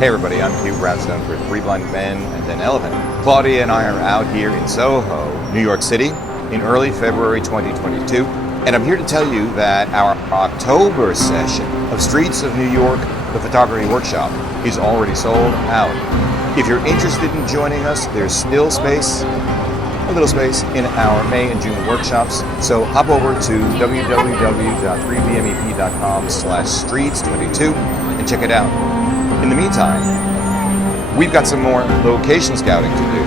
Hey everybody, I'm Hugh Bradstone for Three Blind Men and an Elephant. Claudia and I are out here in Soho, New York City, in early February 2022, and I'm here to tell you that our October session of Streets of New York, the photography workshop, is already sold out. If you're interested in joining us, there's still space, a little space, in our May and June workshops, so hop over to www.3bmep.com/streets22 and check it out. In the meantime, we've got some more location scouting to do.